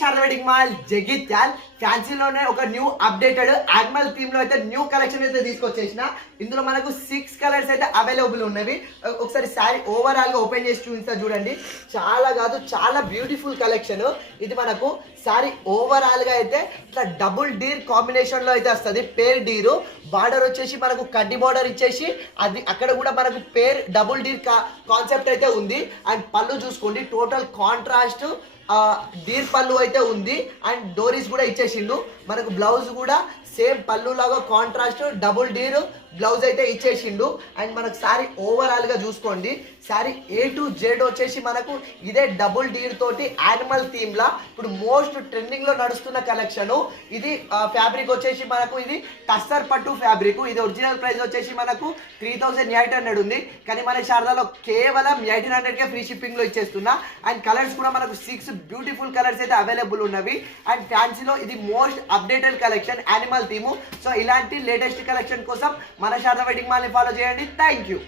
Sharada wedding mall Jagtial ఫ్యాన్సీలోనే ఒక new updated animal theme లో అయితే న్యూ కలెక్షన్ అయితే తీసుకొచ్చేసిన. ఇందులో మనకు 6 కలర్స్ అయితే అవైలబుల్ ఉన్నవి. ఒకసారి శారీ ఓవరాల్ గా ఓపెన్ చేసి చూపిస్తా చూడండి. చాలా కాదు చాలా బ్యూటిఫుల్ కలెక్షన్ ఇది. మనకు శారీ ఓవరాల్ గా అయితే ఇట్లా డబుల్ డీర్ కాంబినేషన్ లో అయితే వస్తుంది. పేర్ డీరు బార్డర్ వచ్చేసి మనకు కడ్డీ బార్డర్ ఇచ్చేసి అది అక్కడ కూడా మనకు పేర్ డబుల్ డీర్ కాన్సెప్ట్ అయితే ఉంది. అండ్ పళ్ళు చూసుకోండి టోటల్ కాంట్రాస్ట్ డీర్ పళ్ళు అయితే ఉంది. అండ్ డోరీస్ కూడా ఇచ్చేసిండు. మనకు బ్లౌజ్ కూడా సేమ్ పళ్ళు లాగా కాంట్రాస్ట్ డబుల్ డీర్ బ్లౌజ్ అయితే ఇచ్చేసిండు. అండ్ మనకు శారీ ఓవరాల్ గా చూసుకోండి. శారీ A to Z వచ్చేసి మనకు ఇదే డబుల్ డీర్ తోటి యానిమల్ థీమ్ లా ఇప్పుడు మోస్ట్ ట్రెండింగ్ లో నడుస్తున్న కలెక్షన్ ఇది. ఫ్యాబ్రిక్ వచ్చేసి మనకు ఇది టస్సర్ పట్టు ఫ్యాబ్రిక్. ఇది ఒరిజినల్ ప్రైస్ వచ్చేసి మనకు 3800 ఉంది. కానీ మన శారదాలో కేవలం 1800కే ఫ్రీ షిప్పింగ్ లో ఇచ్చేస్తున్నా. అండ్ కలర్స్ కూడా మనకు 6 బ్యూటిఫుల్ కలర్స్ అయితే అవైలబుల్ ఉన్నవి. అండ్ ఫ్యాన్సీలో ఇది most updated collection animal theme. So ఇలాంటి లేటెస్ట్ కలెక్షన్ కోసం మన శారదా వెడ్డింగ్ మాల్ ని ఫాలో చేయండి. Thank you.